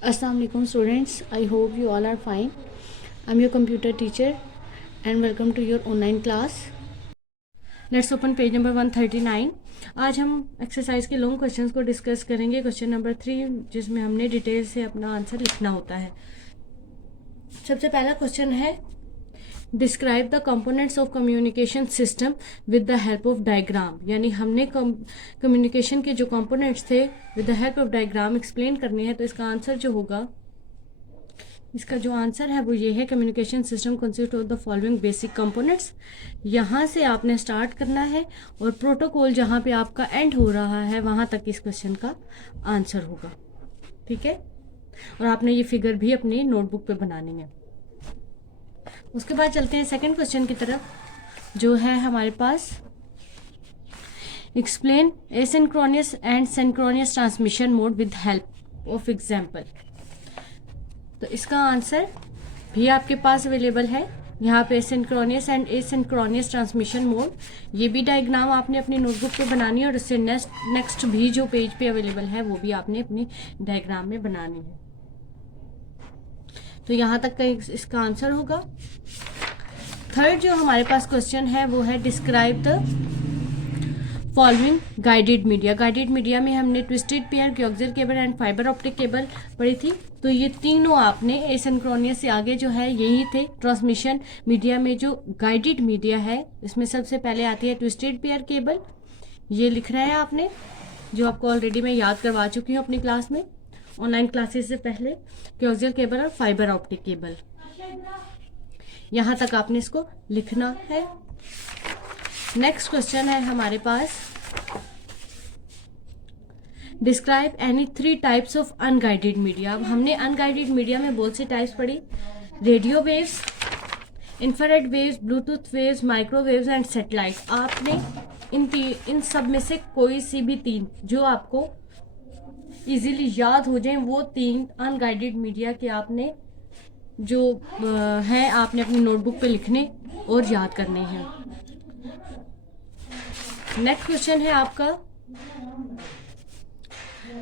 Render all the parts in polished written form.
Assalamu alaikum students. I hope you all are fine. I'm your computer teacher and welcome to your online class. Let's open page number 139. आज हम exercise के long questions को discuss करेंगे. Question number 3 जिसमें हमने detail से अपना answer लिखना होता है. सबसे पहला क्वेश्चन है describe the components of communication system with the help of diagram. यानी हमने कम्युनिकेशन के जो कंपोनेंट्स थे with the help of diagram explain करने हैं. तो इसका आंसर जो होगा, इसका जो आंसर है वो ये है, communication system consist of the following basic components. यहाँ से आपने स्टार्ट करना है और प्रोटोकॉल जहाँ पे आपका एंड हो रहा है वहाँ तक इस क्वेश्चन का आंसर होगा. ठीक है, और आपने ये फिगर भी अपनी नोटबुक पे बनानी है. उसके बाद चलते हैं सेकंड क्वेश्चन की तरफ, जो है हमारे पास explain asynchronous and synchronous transmission mode with help of example. तो इसका आंसर भी आपके पास अवेलेबल है. यहाँ पे सिंक्रोनियस एंड एसिंक्रोनियस ट्रांसमिशन मोड, ये भी डायग्राम आपने अपनी नोटबुक पे बनानी है और इससे नेक्स्ट भी जो पेज पे अवेलेबल है वो भी आपने अपनी डायग्राम में बनानी है. तो यहाँ तक का इसका आंसर होगा. थर्ड जो हमारे पास क्वेश्चन है वो है describe the following guided media. Guided media में हमने twisted pair, coaxial cable and fibre optic cable पढ़ी थी. तो ये तीनों आपने एसिंक्रोनियस से आगे जो है यही थे. ट्रांसमिशन मीडिया में जो गाइडेड मीडिया है इसमें सबसे पहले आती है ट्विस्टेड पेयर केबल. ये लिख रहा है आपने, जो आपको ऑलरेडी मैं याद करवा चुकी हूँ अपनी क्लास में, ऑनलाइन क्लासेस से पहले. कोएक्सियल केबल और फाइबर ऑप्टिक केबल, यहाँ तक आपने इसको लिखना है. नेक्स्ट क्वेश्चन है हमारे पास describe any 3 types of unguided media. अब हमने अनगाइडेड मीडिया में बहुत सी टाइप्स पढ़ी, radio waves, infrared waves, Bluetooth waves, microwaves and satellite. आपने इन सब में से कोई सी भी 3 जो आपको इजीली याद हो जाए वो 3 अनगाइडेड मीडिया के आपने जो है आपने अपनी नोटबुक पे लिखने और याद करने हैं. नेक्स्ट क्वेश्चन है आपका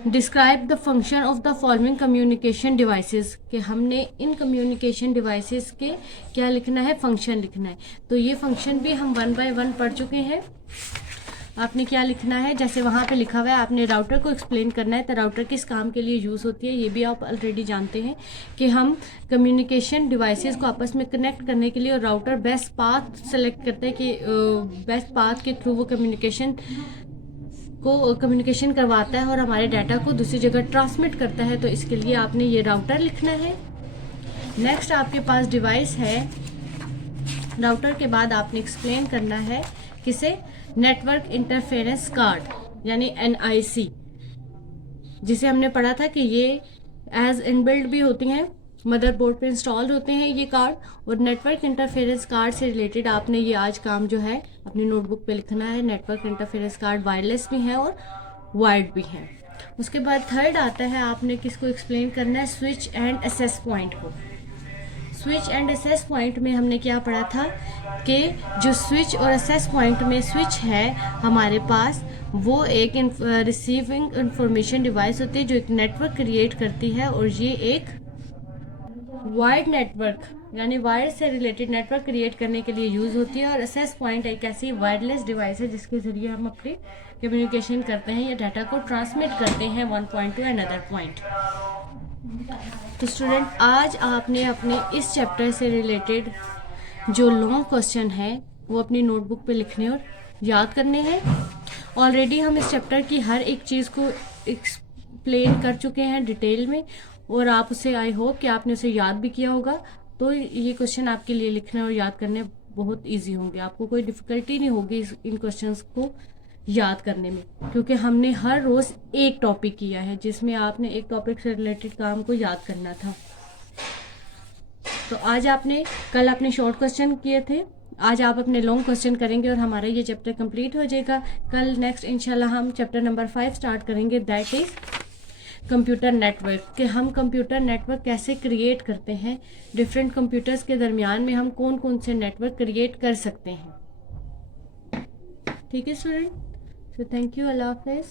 describe the function of the following communication devices. कि हमने इन कम्युनिकेशन डिवाइसेस के क्या लिखना है, फंक्शन लिखना है. तो ये फंक्शन भी हम 1 बाय 1 पढ़ चुके हैं. आपने क्या लिखना है, जैसे वहाँ पे लिखा हुआ है आपने राउटर को एक्सप्लेन करना है. तो राउटर किस काम के लिए यूज़ होती है ये भी आप ऑलरेडी जानते हैं कि हम कम्युनिकेशन डिवाइसेस को आपस में कनेक्ट करने के लिए और राउटर बेस्ट पाथ सेलेक्ट करते हैं कि बेस्ट पाथ के थ्रू वो कम्युनिकेशन करवाता है और हमारे डाटा को दूसरी जगह ट्रांसमिट करता है. तो इसके लिए आपने ये राउटर लिखना है. नेक्स्ट आपके पास डिवाइस है. राउटर के बाद आपने एक्सप्लेन करना है किसे, नेटवर्क इंटरफेरेंस कार्ड यानी NIC, जिसे हमने पढ़ा था कि ये एज इनबिल्ट भी होती हैं, मदरबोर्ड पे इंस्टॉल्ड होते हैं ये कार्ड. और नेटवर्क इंटरफेरेंस कार्ड से रिलेटेड आपने ये आज काम जो है अपनी नोटबुक पे लिखना है. नेटवर्क इंटरफेरेंस कार्ड वायरलेस भी हैं और वायर्ड भी हैं. उसके बाद थर्ड आता है आपने किसको एक्सप्लेन करना है, स्विच एंड एक्सेस पॉइंट को. स्विच एंड एक्सेस पॉइंट में हमने क्या पढ़ा था कि जो स्विच और एक्सेस पॉइंट में स्विच है हमारे पास वो एक रिसीविंग इंफॉर्मेशन डिवाइस होती है जो एक नेटवर्क क्रिएट करती है और ये एक वायर्ड नेटवर्क यानी वायर से रिलेटेड नेटवर्क क्रिएट करने के लिए यूज़ होती है. और एक्सेस पॉइंट एक ऐसी वायरलेस डिवाइस है जिसके ज़रिए हम अपनी कम्युनिकेशन करते हैं या डाटा को ट्रांसमिट करते हैं one point two another point. तो स्टूडेंट आज आपने अपने इस चैप्टर से रिलेटेड जो लॉन्ग क्वेश्चन है वो अपनी नोटबुक पे लिखने और याद करने हैं. ऑलरेडी हम इस चैप्टर की हर एक चीज़ को एक्सप्लेन कर चुके हैं डिटेल में और आप उसे, आई होप कि आपने उसे याद भी किया होगा. तो ये क्वेश्चन आपके लिए लिखने और याद करने बहुत ईजी होंगे. आपको कोई डिफ़िकल्टी नहीं होगी इन क्वेश्चंस को याद करने में, क्योंकि हमने हर रोज़ एक टॉपिक किया है जिसमें आपने एक टॉपिक से रिलेटेड काम को याद करना था. तो आज आपने, कल आपने शॉर्ट क्वेश्चन किए थे, आज आप अपने लॉन्ग क्वेश्चन करेंगे और हमारा ये चैप्टर कंप्लीट हो जाएगा. कल नेक्स्ट इंशाल्लाह हम चैप्टर नंबर 5 स्टार्ट करेंगे, दैट इज़ कंप्यूटर नेटवर्क. कि हम कंप्यूटर नेटवर्क कैसे क्रिएट करते हैं, डिफरेंट कंप्यूटर्स के दरमियान में हम कौन कौन से नेटवर्क क्रिएट कर सकते हैं. ठीक है student, so thank you, Allah Hafiz.